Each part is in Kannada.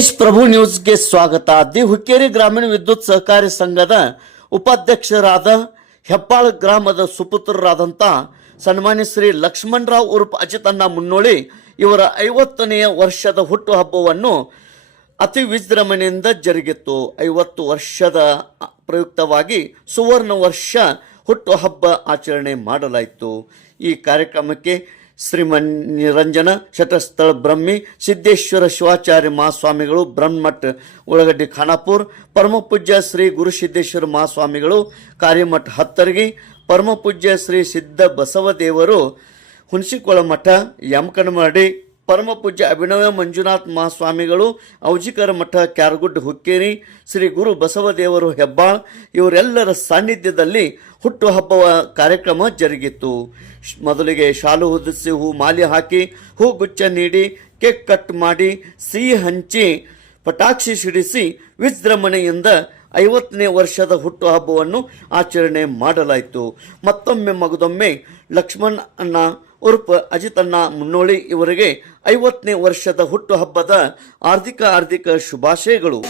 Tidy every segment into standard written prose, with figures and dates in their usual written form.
ತೇಜ್ ಪ್ರಭು ನ್ಯೂಸ್ಗೆ ಸ್ವಾಗತ. ದಿ ಹುಕ್ಕೇರಿ ಗ್ರಾಮೀಣ ವಿದ್ಯುತ್ ಸಹಕಾರಿ ಸಂಘದ ಉಪಾಧ್ಯಕ್ಷರಾದ ಹೆಬ್ಬಾಳ ಗ್ರಾಮದ ಸುಪುತ್ರರಾದಂಥ ಸನ್ಮಾನ್ಯ ಶ್ರೀ ಲಕ್ಷ್ಮಣರಾವ್ ಉರ್ಫ್ ಅಜಿತಣ್ಣ ಮುನ್ನೋಳಿ ಇವರ 50ನೇ ವರ್ಷದ ಹುಟ್ಟುಹಬ್ಬವನ್ನು ಅತಿ ವಿಜೃಂಭಣೆಯಿಂದ ಜರುಗಿತು. 50 ವರ್ಷದ ಪ್ರಯುಕ್ತವಾಗಿ ಸುವರ್ಣ ವರ್ಷ ಹುಟ್ಟುಹಬ್ಬ ಆಚರಣೆ ಮಾಡಲಾಯಿತು. ಈ ಕಾರ್ಯಕ್ರಮಕ್ಕೆ ಶ್ರೀಮನ್ ನಿರಂಜನ ಶಟಸ್ಥಳ ಬ್ರಹ್ಮಿ ಸಿದ್ದೇಶ್ವರ ಶಿವಾಚಾರ್ಯ ಮಹಾಸ್ವಾಮಿಗಳು ಬ್ರಹ್ಮಮಠ ಉಳಗಡ್ಡಿ ಖಾನಾಪುರ್, ಪರಮಪೂಜ್ಯ ಶ್ರೀ ಗುರುಸಿದ್ದೇಶ್ವರ ಮಹಾಸ್ವಾಮಿಗಳು ಕಾರ್ಯಮಠ ಹತ್ತರ್ಗಿ, ಪರಮಪೂಜ್ಯ ಶ್ರೀ ಸಿದ್ಧ ಬಸವದೇವರು ಹುಣಸಿಕೊಳ ಮಠ ಯಮಕನಮರಡಿ, ಪರಮಪೂಜ್ಯ ಅಭಿನವ ಮಂಜುನಾಥ್ ಮಹಾಸ್ವಾಮಿಗಳು ಔಜಿಕರ ಮಠ ಕ್ಯಾರಗುಡ್ಡ ಹುಕ್ಕೇರಿ, ಶ್ರೀ ಗುರು ಬಸವದೇವರು ಹೆಬ್ಬಾಳ್ ಇವರೆಲ್ಲರ ಸಾನ್ನಿಧ್ಯದಲ್ಲಿ ಹುಟ್ಟುಹಬ್ಬ ಕಾರ್ಯಕ್ರಮ ಜರುಗಿತು. ಮೊದಲಿಗೆ ಶಾಲು ಹೊದಿಸಿ ಹೂ ಮಾಲೆ ಹಾಕಿ ಹೂಗುಚ್ಛ ನೀಡಿ ಕೇಕ್ ಕಟ್ ಮಾಡಿ ಸಿಹಿ ಹಂಚಿ ಪಟಾಕ್ಷಿ ಸಿಡಿಸಿ ವಿಜೃಂಭಣೆಯಿಂದ 50ನೇ ವರ್ಷದ ಹುಟ್ಟುಹಬ್ಬವನ್ನು ಆಚರಣೆ ಮಾಡಲಾಯಿತು. ಮತ್ತೊಮ್ಮೆ ಮಗದೊಮ್ಮೆ ಲಕ್ಷ್ಮಣ್ ಅಣ್ಣ ಉರ್ಫ್ ಅಜಿತಣ್ಣ ಮುನ್ನೋಳಿ ಇವರಿಗೆ 50ನೇ ವರ್ಷದ ಹುಟ್ಟುಹಬ್ಬದ ಹಾರ್ದಿಕ ಶುಭಾಶಯಗಳು.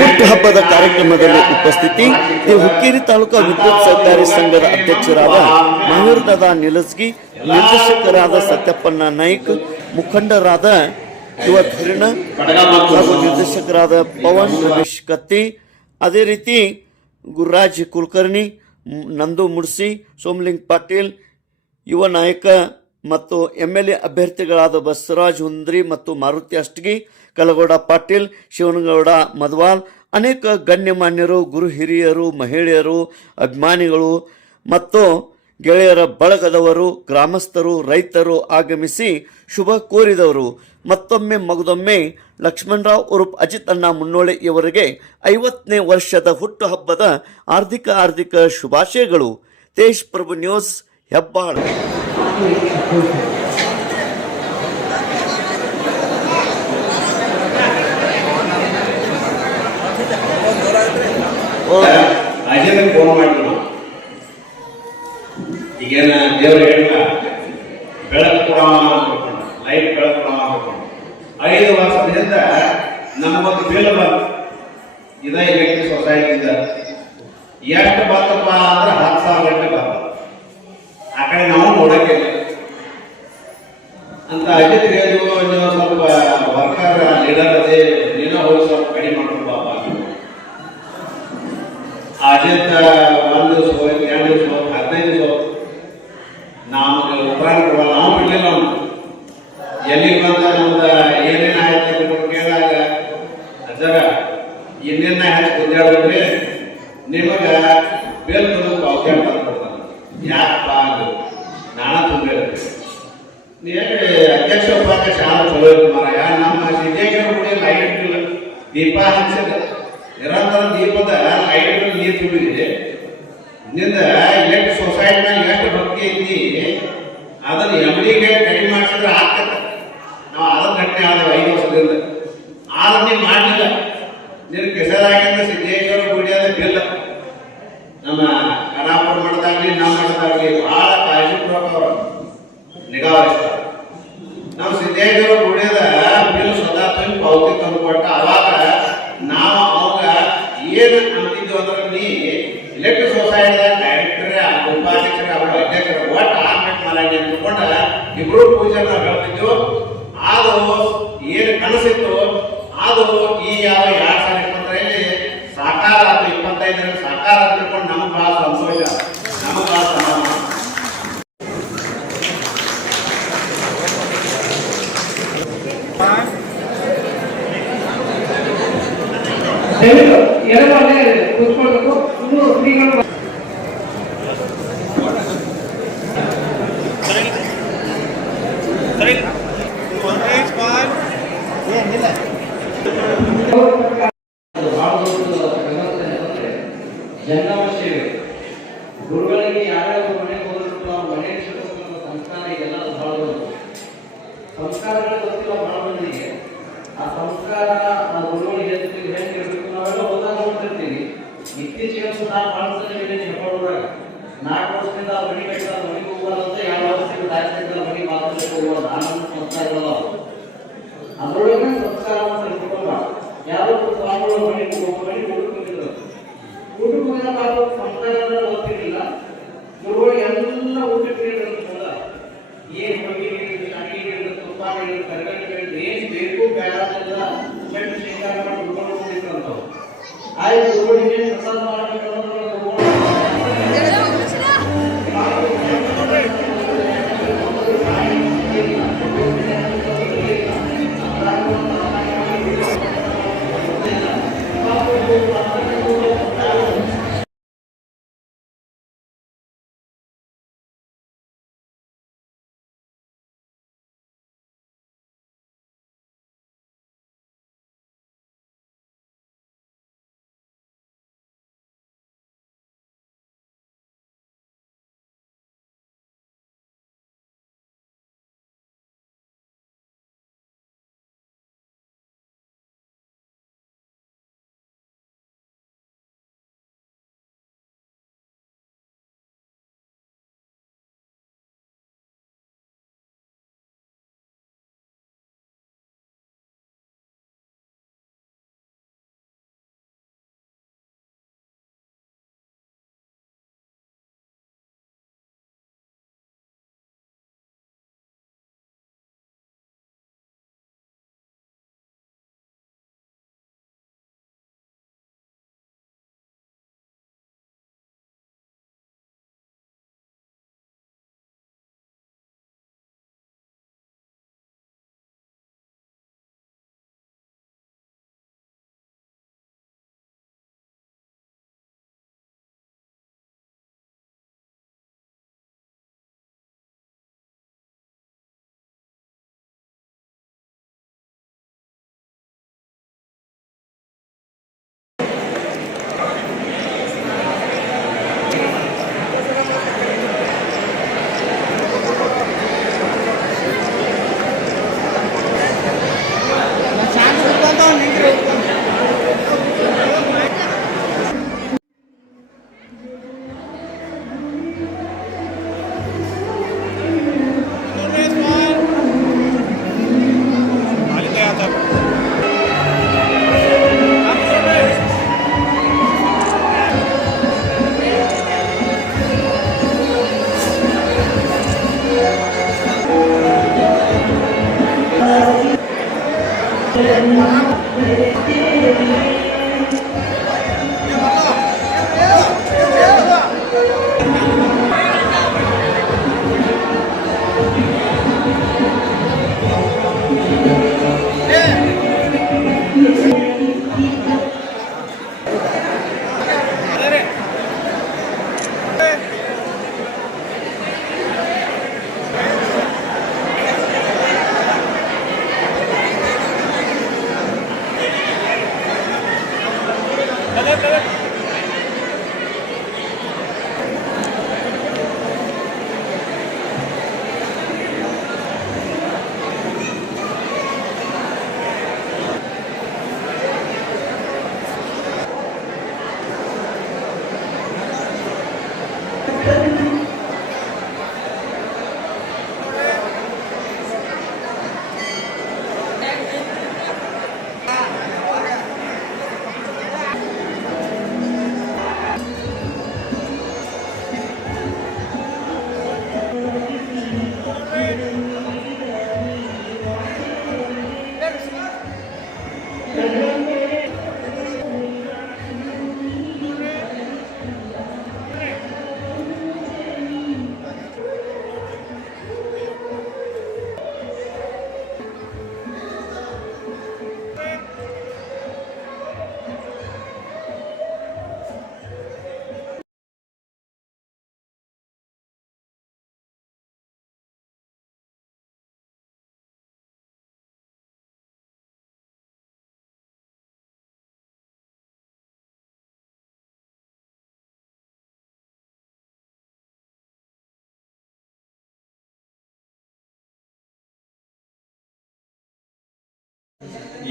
ಹುಟ್ಟುಹಬ್ಬದ ಕಾರ್ಯಕ್ರಮದಲ್ಲಿ ಉಪಸ್ಥಿತಿ ಹುಕ್ಕೇರಿ ತಾಲೂಕಾ ವಿದ್ಯುತ್ ಸಹಕಾರಿ ಸಂಘದ ಅಧ್ಯಕ್ಷರಾದ ಮಯೂರ್ದಾದ ನಿಲಸ್ಗಿ, ನಿರ್ದೇಶಕರಾದ ಸತ್ಯಪ್ಪಣ್ಣ ನಾಯ್ಕ್, ಮುಖಂಡರಾದ ಯುವ ಧೀರಣ ಹಾಗೂ ನಿರ್ದೇಶಕರಾದ ಪವನ್ ರಮೇಶ್ ಕತ್ತಿ, ಅದೇ ರೀತಿ ಗುರುರಾಜ್ ಕುಲಕರ್ಣಿ, ನಂದು ಮುಡ್ಸಿ, ಸೋಮಲಿಂಗ್ ಪಾಟೀಲ್, ಯುವ ನಾಯಕ ಮತ್ತು MLA ಅಭ್ಯರ್ಥಿಗಳಾದ ಬಸವರಾಜ್ ಹುಂದ್ರಿ ಮತ್ತು ಮಾರುತಿ ಅಷ್ಟಗಿ, ಕಲಗೌಡ ಪಾಟೀಲ್, ಶಿವನಗೌಡ ಮದ್ವಾಲ್, ಅನೇಕ ಗಣ್ಯಮಾನ್ಯರು, ಗುರು ಹಿರಿಯರು, ಮಹಿಳೆಯರು, ಅಭಿಮಾನಿಗಳು ಮತ್ತು ಗೆಳೆಯರ ಬಳಗದವರು, ಗ್ರಾಮಸ್ಥರು, ರೈತರು ಆಗಮಿಸಿ ಶುಭ ಕೋರಿದವರು. ಮತ್ತೊಮ್ಮೆ ಮಗದೊಮ್ಮೆ ಲಕ್ಷ್ಮಣರಾವ್ ಉರ್ಫ್ ಅಜಿತಣ್ಣ ಮುನ್ನೋಳಿ ಇವರಿಗೆ 50ನೇ ವರ್ಷದ ಹುಟ್ಟುಹಬ್ಬದ ಹಾರ್ದಿಕ ಶುಭಾಶಯಗಳು. ತೇಜ್ ಪ್ರಭು ನ್ಯೂಸ್, ಹೆಬ್ಬಾಳ. ಅಜಯನಿಗೆ ಫೋನ್ ಮಾಡಿದ್ರು. ಈಗೇನ ದೇವ್ರು ಹೇಳಿಲ್ಲ, ಬೆಳಕು ಕೊಡೋಣ ಅನ್ಕೊಂಡು, ಲೈಟ್ ಬೆಳಕು ಕೊಡೋಣ ಅನ್ಕೊಂಡು 5 ವರ್ಷದಿಂದ ನಮಗೊಂದು ಬಿಲ್ ಬಂತು. ಇದ ಎಲೆಕ್ಟ್ರಿಕ್ ಸೊಸೈಟಿದ ಎಷ್ಟು ಬರ್ತಪ್ಪ ಅಂದ್ರೆ 10,000 ಗಂಟೆ ಬರ್ತದೆ. ಆ ಕಡೆ ನಾವು ನೋಡಕ್ಕೆ ಅಂತ ಅಜಿತ್ ಹೇಳಿದ್ರು, ನೀವು ಸ್ವಲ್ಪ ವರ್ಕರ್ ಲೀಡರ್ ಅದೇ, ನೀನು ಹೋಗಿ ಸ್ವಲ್ಪ ಕಡಿಮೆ ಮಾಡ್ಕೊಂಡು ಬಾಬಾ. ಅಜಿತ್ 1 ದಿವಸ ಹೋಗಿ 2 ದಿವಸ ಹೋಗಿ 15 ದಿವಸ ಹೋಗಿ ನಮ್ಗೆ ಉಪಕಾರ ಕೊಡಲ್ಲ. ನಾವು ಬಿಡ್ಲಿಲ್ಲ. ಅವ್ನು ಎಲ್ಲಿಗೆ ಬಂದ ನಮ್ದು ಏನೇನು ಆಯ್ತು ಕೇಳಾಗ ಅಜ್ಜಾರ ಇನ್ನೇನ ಹೆಚ್ಚು ಕುಂದಾಡಿದ್ರೆ ನಿಮಗೆ ಬೇಲ್ ತಂದು ಪಾವತಿ ಕೊಡ್ತಾನೆ. ಯಾಕಪ್ಪ ಅದು ನಾನಾ ತುಂಬ ಅಧ್ಯಕ್ಷ ಉಪಾಧ್ಯಕ್ಷ ಚಲೋ ಮಾರಾಯ. ನಮ್ಮ ಸಿದ್ದೇಶ್ವರ ಗುಡಿ ಲೈಟ್ ಇಲ್ಲ, ದೀಪ ಹಂಚಿದ ನಿರಂತರ ದೀಪದ ಲೈಟ್ ನೀರು ತುಂಬಿದೆ. ನಿಂದ ಎಲೆಕ್ಟ್ರಿಕ್ ಸೊಸೈಟಿನಾಗ ಎಷ್ಟು ಭಕ್ತಿ ಐತಿ ಅದನ್ನು MDಗೆ ಕಡಿಮೆ ಮಾಡಿಸಿದ್ರೆ ಆಗ್ತದೆ. ನಾವು ಅದನ್ನ ಘಟನೆ ಆದವು 5 ವರ್ಷದಿಂದ. ಆದ್ರೆ ನೀವು ಮಾಡಲಿಲ್ಲ. ನಿನ್ನ ಕೆಸರಾಗಿಂದ ಸಿದ್ದೇಶ್ವರ ಗುಡಿಯಾದ ಬಿಲ್ಲ ನಮ್ಮ ಖಾನಾಪುರ ಮಠದಾಗಲಿ ನಮ್ಮ ಮಠದಾಗಲಿ ಬಹಳ ಕಾಳಜಿಪೂರ್ವಕ ಅವರು ನಿಗಾ ವಹಿಸ್ತಾರೆ. ನಾವು ಸಿದ್ದೇಶ್ವರ ಗುಡಿಯದ ಬಿಲ್ ಸ್ವತಃ ತಂದು ಪಾವತಿ ತಂದು ಕೊಟ್ಟ. ಅವಾಗ ನಾವು ಅವಾಗ ಏನು ಅಂತಿದ್ವು ಅಂದ್ರೆ, ನೀ ಎಲೆಕ್ಟ್ರಿಕ್ ಸೊಸೈಟಿದ ಡೈರೆಕ್ಟರ್, ಉಪಾಧ್ಯಕ್ಷರ, ಅವರ ಅಧ್ಯಕ್ಷರ ಒಟ್ಟು ಆರ್ಮೆಂಟ್ ಮಾಡಿ ಅಂತಕೊಂಡ ಇಬ್ರು ಪೂಜೆ ನಾವು ಹೇಳ್ತಿದ್ವು. ಅದು ಏನು ಕನಸಿತ್ತು ಅದು ಈ ಯಾವ 2023 ಸಾಕಾರ ಆಯ್ತು. 25 ಸಾಕಾರ ತಿಳ್ಕೊಂಡು ನಮ್ಗೆ ಬಹಳ ಸಂತೋಷ, ನಮಗೆ ಬಹಳ ಸಮಾಧಾನ. ದಯವಿಟ್ಟು ಎಲ್ಲರೂ ಅಲ್ಲೇ ಕೂತ್ಕೊಳ್ಬೇಕು. ಇನ್ನು ಶ್ರೀಗಳು ಜಂಗಮ ಸೇವೆ ಗುರುಗಳಿಗೆ ಯಾರ್ಯಾರು ಮನೆಗೆ ಹೋದ್ರು ನಾವು ಮನೆಗೆ ಸಿಗುವಂತ ಸಂಸ್ಕಾರ ಇದೆಲ್ಲ ಬಹಳ ದೊಡ್ಡದು. ಸಂಸ್ಕಾರಗಳು ಗೊತ್ತಿಲ್ಲ ಬಹಳ ಮಂದಿಗೆ. ಆ ಸಂಸ್ಕಾರ ಆ ಗುರುಗಳಿಗೆ ಹೆಂಗೆ ಇರಬೇಕು ನಾವೆಲ್ಲ ಹೋದಾಗ ನೋಡ್ತಿರ್ತೀವಿ. ಇತ್ತೀಚೆಗೆ ನಾವು ಬಹಳ ಸಲ ಹೇಳಿದ್ದೀನಿ ಹೆಬ್ಬಾಳೂರಾಗ 4 ವರ್ಷದಿಂದ ಮನೆ ಕಟ್ಟಿದ ಮನೆಗೆ ಹೋಗೋದಂತ 2 ವರ್ಷದಿಂದ ದಾಖಲೆಗಳ ಮನೆಗೆ ಮಾತಾಡಕ್ಕೆ ಹೋಗೋದು ಆನಂದ ಸಂಸ್ಕಾರಗಳು ಅದರೊಳಗೆ ಸಂಸ್ಕಾರವನ್ನು ಇಟ್ಕೊಂಡ ಯಾರೋ ಸ್ವಾಮಿಗಳು ಮನೆಗೆ ಹುಡುಕೊಂಡಿದ್ರು. ಊಟಕ್ಕೆ ಹೋದಾಗ ಸಂಸ್ಕಾರಗಳನ್ನ ಓದ್ತಿರ್ಲಿಲ್ಲ. ಗುರುಗಳು ಎಲ್ಲ ಊಟಕ್ಕೆ ಏನ್ ಹೋಗಿ ಶಾಖೆ ತುಪ್ಪ ತರಕಾರಿ ಏನ್ ಬೇಕು ಬೇಡ ಎಲ್ಲ ಉಪ್ಪೆಟ್ಟು ಶೇಖರಣೆ ಮಾಡಿ ಗುರುಗಳು ಹೋಗಿದ್ರಂತವ್ರು. ಆಯ್ತು ಗುರುಗಳಿಗೆ ಪ್ರಸಾದ ಮಾಡಬೇಕು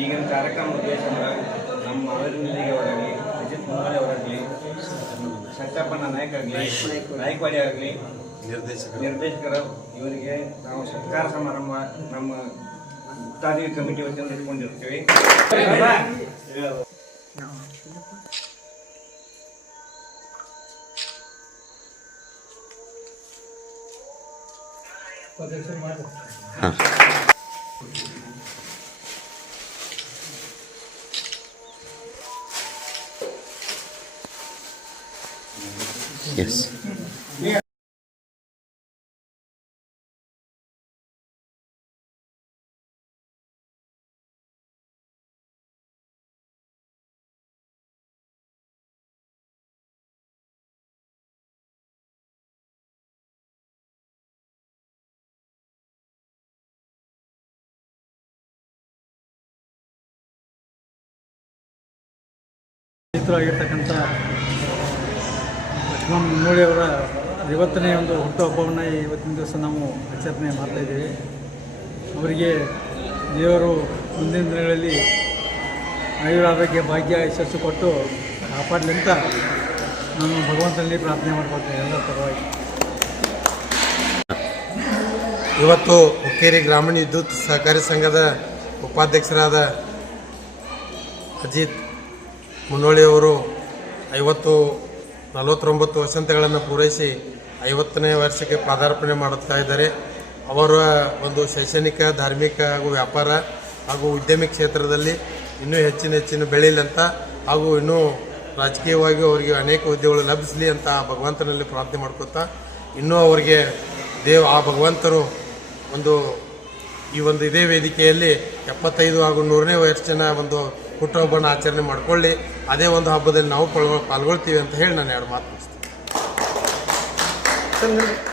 ಈಗಿನ ಕಾರ್ಯಕ್ರಮ ಉದ್ದೇಶ ನಮ್ಮ ಮಾವೇರಿನಿಗೆ ಅವರಾಗಲಿ ಅಜಿತ್ ಕುಮಾರ್ ಅವರಾಗಲಿ ಸತ್ಯಪ್ಪನ ನಾಯಕ್ ಆಗಲಿ ನಾಯ್ಕವಾಡಿ ಆಗಲಿ ನಿರ್ದೇಶಕರು ಇವರಿಗೆ ನಾವು ಸತ್ಕಾರ ಸಮಾರಂಭ ನಮ್ಮ ತಾಲೀಕು ಕಮಿಟಿ ವತಿಯಿಂದ ಇಟ್ಕೊಂಡಿರ್ತೀವಿ. ಎಸ್ ಆಗಿರ್ತಕ್ಕಂಥ ಲಕ್ಷ್ಮಣ ಮುನ್ನೋಳಿಯವರ 50ನೇ ಒಂದು ಹುಟ್ಟುಹಬ್ಬವನ್ನು ಇವತ್ತಿನ ದಿವಸ ನಾವು ಆಚರಣೆ ಮಾಡ್ತಾಯಿದ್ದೀವಿ. ಅವರಿಗೆ ದೇವರು ಮುಂದಿನ ದಿನಗಳಲ್ಲಿ ಆಯುರಾರೋಗ್ಯ ಭಾಗ್ಯ ಯಶಸ್ಸು ಕೊಟ್ಟು ಕಾಪಾಡಲಿ ಅಂತ ನಾನು ಭಗವಂತನಲ್ಲಿ ಪ್ರಾರ್ಥನೆ ಮಾಡ್ಕೊಳ್ತೇನೆ ಎಲ್ಲರ ಪರವಾಗಿ. ಇವತ್ತು ಹುಕ್ಕೇರಿ ಗ್ರಾಮೀಣ ವಿದ್ಯುತ್ ಸಹಕಾರಿ ಸಂಘದ ಉಪಾಧ್ಯಕ್ಷರಾದ ಅಜಿತ್ ಮುನ್ನೋಳಿಯವರು 49 ವಸಂತಗಳನ್ನು ಪೂರೈಸಿ 50ನೇ ವರ್ಷಕ್ಕೆ ಪಾದಾರ್ಪಣೆ ಮಾಡುತ್ತಾ ಇದ್ದಾರೆ. ಅವರ ಒಂದು ಶೈಕ್ಷಣಿಕ, ಧಾರ್ಮಿಕ ಹಾಗೂ ವ್ಯಾಪಾರ ಹಾಗೂ ಉದ್ಯಮಿ ಕ್ಷೇತ್ರದಲ್ಲಿ ಇನ್ನೂ ಹೆಚ್ಚಿನ ಬೆಳೀಲಿ ಅಂತ ಹಾಗೂ ಇನ್ನೂ ರಾಜಕೀಯವಾಗಿ ಅವರಿಗೆ ಅನೇಕ ಹುದ್ದೆಗಳು ಲಭಿಸಲಿ ಅಂತ ಭಗವಂತನಲ್ಲಿ ಪ್ರಾರ್ಥನೆ ಮಾಡ್ಕೊತಾ ಇನ್ನೂ ಅವರಿಗೆ ಆ ಭಗವಂತರು ಈ ಒಂದು ಇದೇ ವೇದಿಕೆಯಲ್ಲಿ 75 ಹಾಗೂ 100ನೇ ವರ್ಷನ ಒಂದು ಹುಟ್ಟುಹಬ್ಬನ ಆಚರಣೆ ಮಾಡಿಕೊಳ್ಳಿ. ಅದೇ ಒಂದು ಹಬ್ಬದಲ್ಲಿ ನಾವು ಪಾಲ್ಗೊಳ್ತೀವಿ ಅಂತ ಹೇಳಿ ನಾನು 2 ಮಾತು ಮುಗಿಸ್ತೀನಿ.